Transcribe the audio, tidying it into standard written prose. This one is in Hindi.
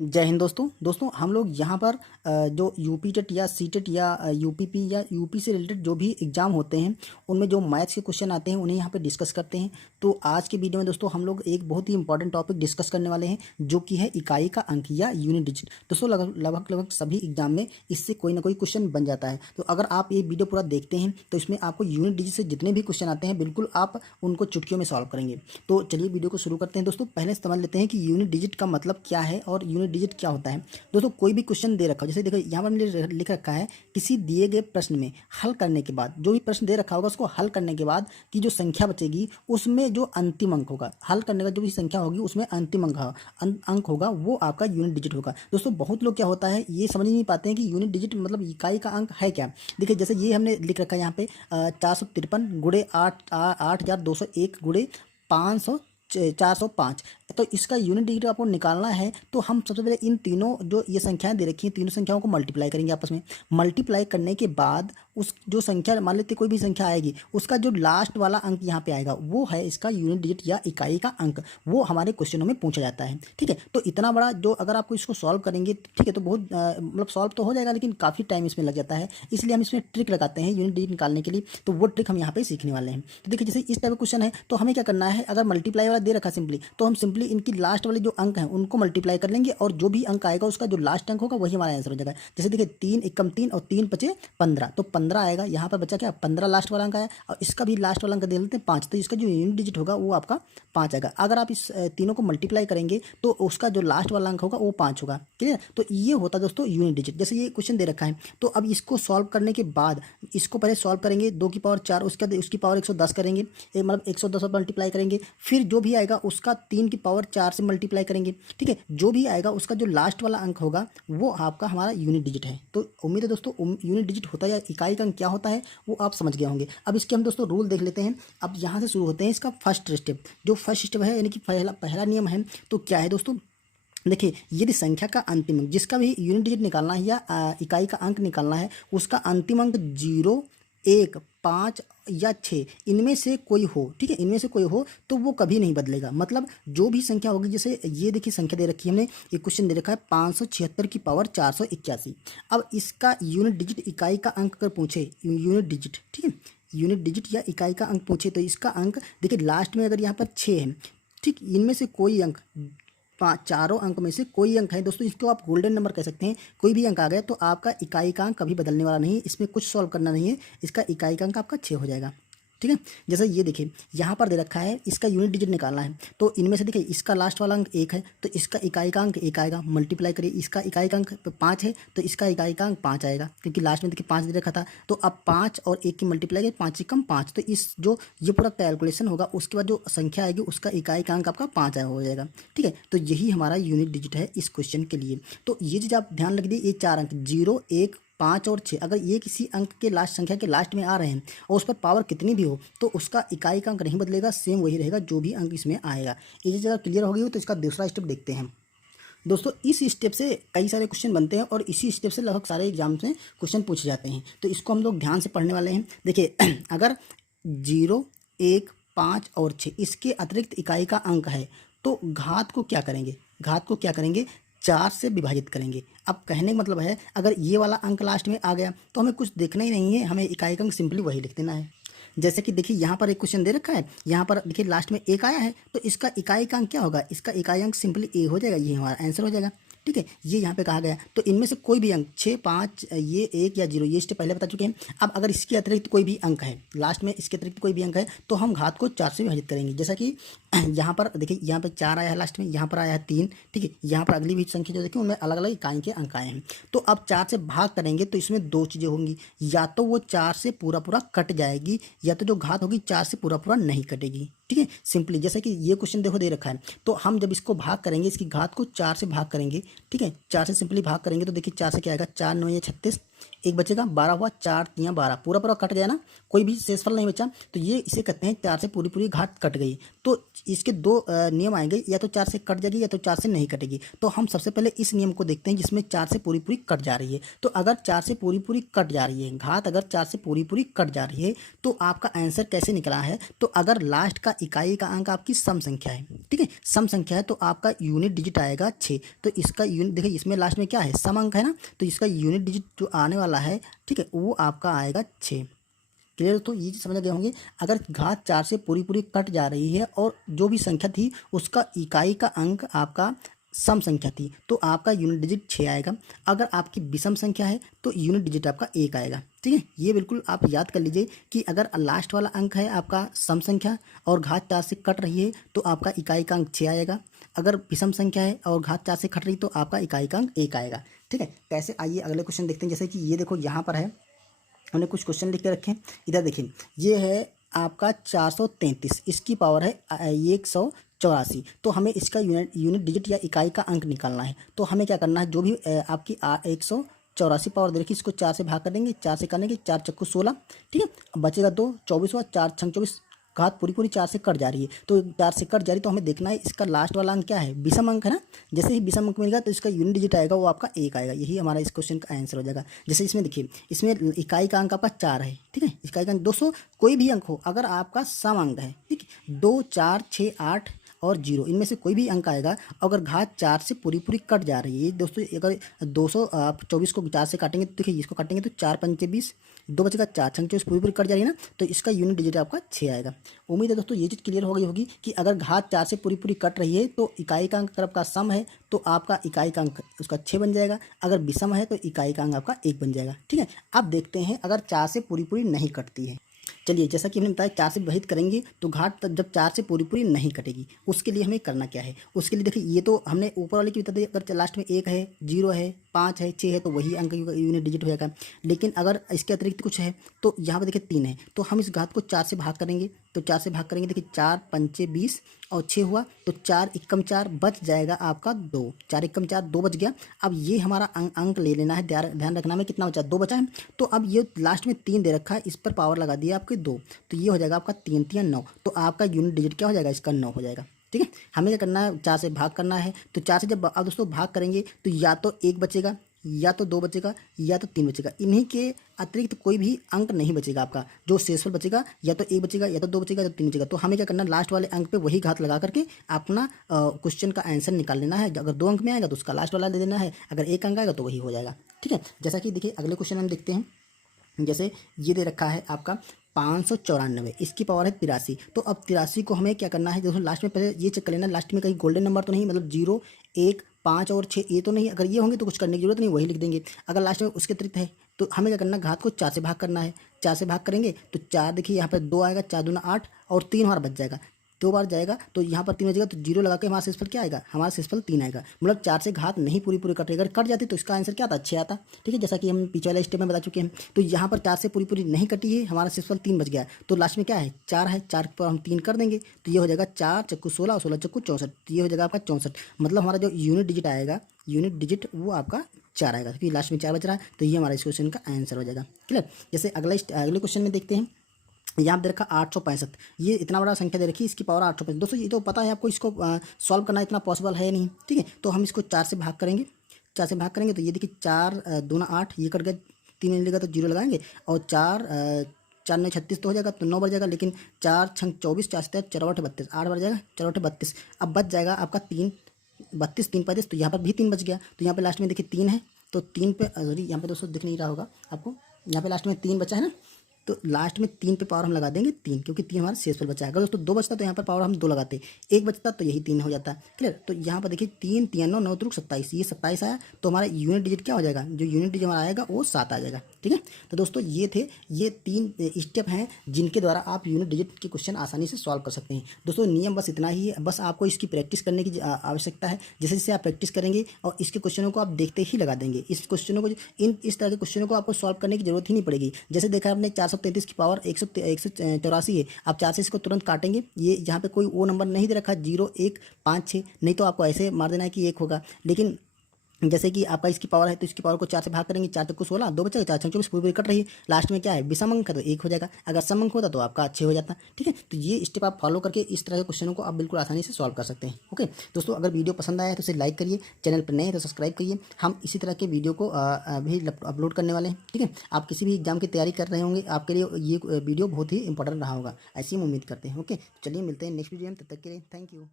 जय हिंद दोस्तों हम लोग यहाँ पर जो यूपी टेट या सी टेट या यूपीपी या यूपी से रिलेटेड जो भी एग्ज़ाम होते हैं उनमें जो मैथ्स के क्वेश्चन आते हैं उन्हें यहाँ पे डिस्कस करते हैं। तो आज के वीडियो में दोस्तों हम लोग एक बहुत ही इंपॉर्टेंट टॉपिक डिस्कस करने वाले हैं जो कि है इकाई का अंक या यूनिट डिजिट। दोस्तों लगभग सभी एग्जाम में इससे कोई ना कोई क्वेश्चन बन जाता है। तो अगर आप ये वीडियो पूरा देखते हैं तो इसमें आपको यूनिट डिजिट से जितने भी क्वेश्चन आते हैं बिल्कुल आप उनको चुटकियों में सॉल्व करेंगे। तो चलिए वीडियो को शुरू करते हैं। दोस्तों पहले समझ लेते हैं कि यूनिट डिजिट का मतलब क्या है और यूनिट डिजिट क्या होता है। दोस्तों कोई भी क्वेश्चन दे रखा हो, जैसे देखो यहाँ पर मैंने लिख रखा है किसी दिए गए प्रश्न में हल करने के बाद, जो भी प्रश्न दे रखा होगा उसको हल करने के बाद की जो संख्या बचेगी उसमें जो अंतिम अंक होगा, हल करने का जो भी संख्या होगी उसमें अंतिम अंक होगा वो आपका यूनिट डिजिट होगा। दोस्तों बहुत लोग क्या होता है ये समझ नहीं पाते हैं कि यूनिट डिजिट मतलब इकाई का अंक है क्या। देखिए जैसे ये हमने लिख रखा है यहाँ पे 453 गुणे 8,201 गुणे 405। तो इसका यूनिट डिजिट आपको निकालना है तो हम सबसे पहले इन तीनों जो ये संख्याएं दे रखी हैं तीनों संख्याओं को मल्टीप्लाई करेंगे आपस में। मल्टीप्लाई करने के बाद उस जो संख्या मान लेते कोई भी संख्या आएगी उसका जो लास्ट वाला अंक यहाँ पे आएगा वो है इसका यूनिट डिजिट या इकाई का अंक। वो हमारे क्वेश्चनों में पूछा जाता है। ठीक है, तो इतना बड़ा जो अगर आपको इसको सॉल्व करेंगे ठीक है तो बहुत मतलब सॉल्व तो हो जाएगा लेकिन काफ़ी टाइम इसमें लग जाता है। इसलिए हम इसमें ट्रिक लगाते हैं यूनिट डिजिट निकालने के लिए। तो वो ट्रिक हम यहाँ पे सीखने वाले हैं। तो देखिए जैसे इस टाइप का क्वेश्चन है तो हमें क्या करना है, अगर मल्टीप्लाई वाला दे रखा सिंपली तो हम सिंपली इनकी लास्ट वाले जो अंक हैं उनको मल्टीप्लाई कर लेंगे और जो भी अंक आएगा उसका जो लास्ट अंक होगा वही हमारा आंसर हो जाएगा। जैसे देखिए 3 एकम 3 और 3 पचे 15, तो 15 आएगा। यहाँ पर बचा क्या 15 लास्ट वाला अंक आया और इसका भी लास्ट वाला अंक दे लेते हैं 5, तो इसका जो यूनिट डिजिट होगा वो आपका 5 आएगा। अगर आप इस तीनों को मल्टीप्लाई करेंगे तो उसका जो लास्ट वाला अंक होगा वो 5 होगा। क्लियर, तो ये होता है दोस्तों यूनिट डिजिट। जैसे ये क्वेश्चन दे रखा है तो अब इसको सॉल्व करने के बाद इसको पहले सॉल्व करेंगे 2 की पावर 4, उसकी पावर 110 करेंगे, मतलब 110 पर मल्टीप्लाई करेंगे। फिर जो भी आएगा उसका 3 की पावर 4 से मल्टीप्लाई करेंगे। ठीक है, जो भी आएगा उसका जो लास्ट वाला अंक होगा वो आपका हमारा यूनिट डिजिट है। तो उम्मीद है दोस्तों यूनिट डिजिट होता है या इकाई का अंक क्या होता है वो आप समझ गए होंगे। अब इसके हम दोस्तों रूल देख लेते हैं। अब यहाँ से शुरू होते हैं इसका फर्स्ट स्टेप। जो फर्स्ट स्टेप है यानी कि पहला नियम है तो क्या है दोस्तों, देखिए यदि संख्या का अंतिम अंक जिसका भी यूनिट डिजिट निकालना है या इकाई का अंक निकालना है उसका अंतिम अंक 0, 1, 5 या 6 इनमें से कोई हो, ठीक है, इनमें से कोई हो तो वो कभी नहीं बदलेगा। मतलब जो भी संख्या होगी, जैसे ये देखिए संख्या दे रखी है हमने, ये क्वेश्चन दे रखा है 576 की पावर 481। अब इसका यूनिट डिजिट इकाई का अंक अगर पूछे, यूनिट डिजिट, ठीक है, यूनिट डिजिट या इकाई का अंक पूछे तो इसका अंक देखिए लास्ट में अगर यहाँ पर 6 है, ठीक, इनमें से कोई अंक चारों अंक में से कोई अंक है दोस्तों, इसको आप गोल्डन नंबर कह सकते हैं। कोई भी अंक आ गया तो आपका इकाई का अंक कभी बदलने वाला नहीं है, इसमें कुछ सॉल्व करना नहीं है, इसका इकाई का अंक आपका 6 हो जाएगा। ठीक है, जैसे ये देखिए यहाँ पर दे रखा है इसका यूनिट डिजिट निकालना है तो इनमें से देखिए इसका लास्ट वाला अंक 1 है तो इसका इकाई का अंक 1 आएगा। मल्टीप्लाई करिए, इसका इकाई का अंक 5 है तो इसका इकाई का अंक 5 आएगा क्योंकि लास्ट में देखिए 5 दे रखा था। तो अब 5 और 1 की मल्टीप्लाई करिए, 5 से कम 5, तो इस जो ये पूरा कैलकुलेशन होगा उसके बाद जो संख्या आएगी उसका इकाई का अंक आपका 5 हो जाएगा। ठीक है, तो यही हमारा यूनिट डिजिट है इस क्वेश्चन के लिए। तो ये चीज़ आप ध्यान रख दिए, ये 4 अंक 0, 1, 5 और 6 अगर ये किसी अंक के लास्ट संख्या के लास्ट में आ रहे हैं और उस पर पावर कितनी भी हो तो उसका इकाई का अंक नहीं बदलेगा, सेम वही रहेगा जो भी अंक इसमें आएगा। ये चीज़ अगर क्लियर हो गई हो तो इसका दूसरा स्टेप देखते हैं। दोस्तों इस स्टेप से कई सारे क्वेश्चन बनते हैं और इसी स्टेप से लगभग सारे एग्जाम्स में क्वेश्चन पूछे जाते हैं, तो इसको हम लोग ध्यान से पढ़ने वाले हैं। देखिए अगर 0, 1, 5 और 6 इसके अतिरिक्त इकाई का अंक है तो घात को क्या करेंगे, 4 से विभाजित करेंगे। अब कहने का मतलब है अगर ये वाला अंक लास्ट में आ गया तो हमें कुछ देखना ही नहीं है, हमें इकाई का अंक सिंपली वही लिख देना है। जैसे कि देखिए यहाँ पर एक क्वेश्चन दे रखा है, यहाँ पर देखिए लास्ट में 1 आया है तो इसका इकाई का अंक क्या होगा, इसका इकाई अंक सिंपली ए हो जाएगा, ये हमारा आंसर हो जाएगा। ठीक है, ये यहाँ पे कहा गया तो इनमें से कोई भी अंक 6, 5, ये 1 या 0 ये स्टेप पहले बता चुके हैं। अब अगर इसके अतिरिक्त कोई भी अंक है, लास्ट में इसके अतिरिक्त कोई भी अंक है तो हम घात को 4 से विभाजित करेंगे। जैसा कि यहाँ पर देखिए यहाँ पे 4 आया है लास्ट में, यहाँ पर आया है 3, ठीक है, यहाँ पर अगली भी संख्या जो देखिए उनमें अलग अलग इकाई के अंक आए हैं। तो अब 4 से भाग करेंगे तो इसमें 2 चीज़ें होंगी, या तो वो 4 से पूरा कट जाएगी या तो जो घात होगी 4 से पूरा नहीं कटेगी। ठीक है, सिंपली जैसे कि ये क्वेश्चन देखो दे रखा है तो हम जब इसको भाग करेंगे, इसकी घात को 4 से भाग करेंगे, ठीक है, 4 से सिंपली भाग करेंगे तो देखिए 4 से क्या आएगा, 4 9 या 36, एक बचेगा, 12 हुआ, 4 तियाँ 12, पूरा पूरा कट गया ना, कोई भी शेषफल नहीं बचा, तो ये इसे कहते हैं 4 से पूरी पूरी घात कट गई। तो इसके दो नियम आएंगे, या तो 4 से कट जाएगी या तो 4 से नहीं कटेगी। तो हम सबसे पहले इस नियम को देखते हैं जिसमें 4 से पूरी पूरी कट जा रही है। तो अगर 4 से पूरी पूरी कट जा रही है घात, अगर 4 से पूरी पूरी कट जा रही है तो आपका आंसर कैसे निकला है, तो अगर लास्ट का इकाई का अंक आपकी सम संख्या है, ठीक है, सम संख्या है, तो आपका यूनिट डिजिट आएगा 6। तो इसका यूनिट देखिए, इसमें लास्ट में क्या है, सम अंक है ना, तो इसका यूनिट डिजिट जो आने वाला है, ठीक है, वो आपका आएगा 6। क्लियर? तो ये चीज़ समझ गए होंगे। अगर घात 4 से पूरी पूरी कट जा रही है और जो भी संख्या थी उसका इकाई का अंक आपका सम संख्या थी, तो आपका यूनिट डिजिट 6 आएगा। अगर आपकी विषम संख्या है तो यूनिट डिजिट आपका 1 आएगा। ठीक है, ये बिल्कुल आप याद कर लीजिए कि अगर लास्ट वाला अंक है आपका सम संख्या और घात 4 से कट रही है तो आपका इकाई का अंक 6 आएगा। अगर विषम संख्या है और घात 4 से कट रही तो आपका इकाई का अंक 1 आएगा। ठीक है, कैसे, आइए अगले क्वेश्चन देखते हैं। जैसे कि ये देखो यहाँ पर है, हमने कुछ क्वेश्चन लिख के रखे हैं। इधर देखिए, ये है आपका 433, इसकी पावर है 184। तो हमें इसका यूनिट डिजिट या इकाई का अंक निकालना है। तो हमें क्या करना है, जो भी आपकी 184 पावर दे रखी, इसको 4 से भाग कर देंगे, 4 से करने के 4 चक्कू 16, ठीक है, अब बचेगा 2, 24 हुआ, 4 छंग 24, घात पूरी पूरी 4 से कट जा रही है। तो 4 से कट जा रही, तो हमें देखना है इसका लास्ट वाला अंक क्या है, विषम अंक है ना। जैसे ही विषम अंक मिलेगा तो इसका यूनिट डिजिट आएगा, वो आपका 1 आएगा। यही हमारा इस क्वेश्चन का आंसर हो जाएगा। जैसे इसमें देखिए, इसमें इकाई का अंक आपका 4 है, ठीक है, इकाई का अंक 200, कोई भी अंक हो, अगर आपका सम अंक है, ठीक है, 2, 4, 6, 8 और 0, इनमें से कोई भी अंक आएगा, अगर घात 4 से पूरी पूरी कट जा रही है दोस्तों, अगर 200 आप 24 को 4 से काटेंगे तो देखिए, इसको काटेंगे तो 4 पंचे 20, 2 बचेगा, 4 छंग 24 पूरी पूरी कट जा रही है ना, तो इसका यूनिट डिजिट आपका 6 आएगा। उम्मीद है दोस्तों ये चीज़ क्लियर हो गई होगी कि अगर घात 4 से पूरी पूरी कट रही है तो इकाई का अंक अगर आपका सम है तो आपका इकाई का अंक उसका 6 बन जाएगा, अगर विषम है तो इकाई का अंक आपका 1 बन जाएगा। ठीक है, अब देखते हैं अगर 4 से पूरी पूरी नहीं कटती है। चलिए, जैसा कि हमने बताया 4 से विभाजित करेंगे तो घात तब जब 4 से पूरी पूरी नहीं कटेगी, उसके लिए हमें करना क्या है। उसके लिए देखिए, ये तो हमने ऊपर वाले की बता दी, अगर लास्ट में 1 है, 0 है, 5 है, 6 है तो वही अंक यूनिट डिजिट हो जाएगा। लेकिन अगर इसके अतिरिक्त कुछ है तो यहाँ पर देखिए 3 है, तो हम इस घात को 4 से भाग करेंगे, तो 4 से भाग करेंगे, देखिए 4 पंचे 20 और 6 हुआ, तो 4 एकम 4 बच जाएगा आपका 2, 4 एकम 4 2 बच गया। अब ये हमारा अंक ले लेना है, ध्यान रखना में कितना बचा, 2 बचा है। तो अब ये लास्ट में 3 दे रखा है, इस पर पावर लगा दिया आपके 2, तो ये हो जाएगा आपका 3 3 9, तो आपका यूनिट डिजिट क्या हो जाएगा, इसका 9 हो जाएगा। ठीक है, हमें क्या करना है, 4 से भाग करना है, तो 4 से जब आप दोस्तों भाग करेंगे तो या तो 1 बचेगा, या तो 2 बचेगा, या तो 3 बचेगा, इन्हीं के अतिरिक्त कोई भी अंक नहीं बचेगा आपका। जो शेषफल बचेगा या तो 1 बचेगा, या तो 2 बचेगा, या तो 3 बचेगा। तो हमें क्या करना है, लास्ट वाले अंक पे वही घात लगा करके अपना क्वेश्चन का आंसर निकाल लेना है। अगर 2 अंक में आएगा तो उसका लास्ट वाला दे देना है, अगर 1 अंक आएगा तो वही हो जाएगा। ठीक है, जैसा कि देखिए अगले क्वेश्चन हम देखते हैं। जैसे ये दे रखा है आपका 594, इसकी पावर है 83। तो अब 83 को हमें क्या करना है, देखो लास्ट में पहले ये चेक कर लेना, लास्ट में कहीं गोल्डन नंबर तो नहीं, मतलब 0, 1, 5 और 6 ये तो नहीं। अगर ये होंगे तो कुछ करने की जरूरत नहीं, वही लिख देंगे। अगर लास्ट में उसके अतिरिक्त है तो हमें क्या करना है, घात को 4 से भाग करना है। 4 से भाग करेंगे तो 4 देखिए यहाँ पर 2 आएगा, 4 दूना 8 और 3 हमारा बच जाएगा, 2 बार जाएगा तो यहाँ पर 3 बचेगा, तो 0 लगा के हमारा शेषफल क्या आएगा, हमारा शेषफल 3 आएगा। मतलब 4 से घात नहीं पूरी पूरी कट रही, अगर कट जाती तो इसका आंसर क्या आता, 6 आता। ठीक है, जैसा कि हम पीछे वाले स्टेप में बता चुके हैं। तो यहाँ पर 4 से पूरी पूरी नहीं कटी है, हमारा शेषफल 3 बच गया, तो लास्ट में क्या है, 4 है, 4 पर हम 3 कर देंगे, तो ये हो जाएगा 4 चक्कू 16 और 16 चक्कू 64, तो ये हो जाएगा आपका 64। मतलब हमारा जो यूनिट डिजिट आएगा, यूनिट डिजिट वो आपका 4 आएगा, क्योंकि लास्ट में 4 बच रहा है, तो ये हमारा इस क्वेश्चन का आंसर हो जाएगा। क्लियर? जैसे अगले क्वेश्चन में देखते हैं। यहाँ दे रखा 865, ये इतना बड़ा संख्या दे रखी है, इसकी पावर 865। दोस्तों ये तो पता है आपको, इसको सॉल्व करना इतना पॉसिबल है नहीं। ठीक है, तो हम इसको 4 से भाग करेंगे, 4 से भाग करेंगे तो ये देखिए 4 दूना 8, ये कट गया, 3 मिलेगा तो 0 लगाएंगे, और 4 4 9 36 तो हो जाएगा, तो 9 बढ़ जाएगा। लेकिन 4 छंग 24, 4 से 4 8 32, 8 बढ़ जाएगा, 4 8 32। अब बच जाएगा आपका 3 32, 3 35, तो यहाँ पर भी 3 बच गया। तो यहाँ पे लास्ट में देखिए 3 है, तो 3 पे सॉरी यहाँ पे दोस्तों दिख नहीं रहा होगा आपको, यहाँ पे लास्ट में 3 बचा है ना, तो लास्ट में 3 पे पावर हम लगा देंगे 3, क्योंकि 3 हमारा शेषफल बचा है। अगर दोस्तों 2 बचता तो यहाँ पर पावर हम 2 लगाते, 1 बचता तो यही 3 हो जाता। क्लियर? तो यहाँ पर देखिए 3 3 9 9 त्रुक 27, ये 27 आया, तो हमारा यूनिट डिजिट क्या हो जाएगा, जो यूनिट डिजिट हमारा आएगा वो 7 आ जाएगा। ठीक है, तो दोस्तों ये थे ये 3 स्टेप हैं जिनके द्वारा आप यूनिट डिजिट के क्वेश्चन आसानी से सॉल्व कर सकते हैं। दोस्तों नियम बस इतना ही है, बस आपको इसकी प्रैक्टिस करने की आवश्यकता है। जैसे जैसे आप प्रैक्टिस करेंगे और इसके क्वेश्चनों को आप देखते ही लगा देंगे, इस क्वेश्चनों को इस तरह के क्वेश्चनों को आपको सॉल्व करने की जरूरत ही नहीं पड़ेगी। जैसे देखा आपने 433 की पावर 184 है, आप 4 से इसको तुरंत काटेंगे, ये जहाँ पे कोई वो नंबर नहीं दे रखा 0 1 5 6, नहीं तो आपको ऐसे मार देना है कि 1 होगा। लेकिन जैसे कि आपका इसकी पावर है तो इसकी पावर को 4 से भाग करेंगे, 4 चौको 16, 2 बचेगा, 4 छक 24, पूरी पूरी कट रही है। लास्ट में क्या है, विषम अंक है तो 1 हो जाएगा, अगर सम अंक होता तो आपका 6 हो जाता। ठीक है, तो ये स्टेप आप फॉलो करके इस तरह के क्वेश्चनों को आप बिल्कुल आसानी से सॉल्व कर सकते हैं। ओके दोस्तों, अगर वीडियो पसंद आया है तो इसे लाइक करिए, चैनल पर नए हैं तो सब्सक्राइब करिए। हम इसी तरह के वीडियो को भी अपलोड करने वाले हैं। ठीक है, आप किसी भी एग्जाम की तैयारी कर रहे होंगे, आपके लिए ये वीडियो बहुत ही इंपॉर्टेंट रहा होगा, ऐसी हम उम्मीद करते हैं। ओके, चलिए मिलते हैं नेक्स्ट वीडियो में, तब तक के लिए थैंक यू।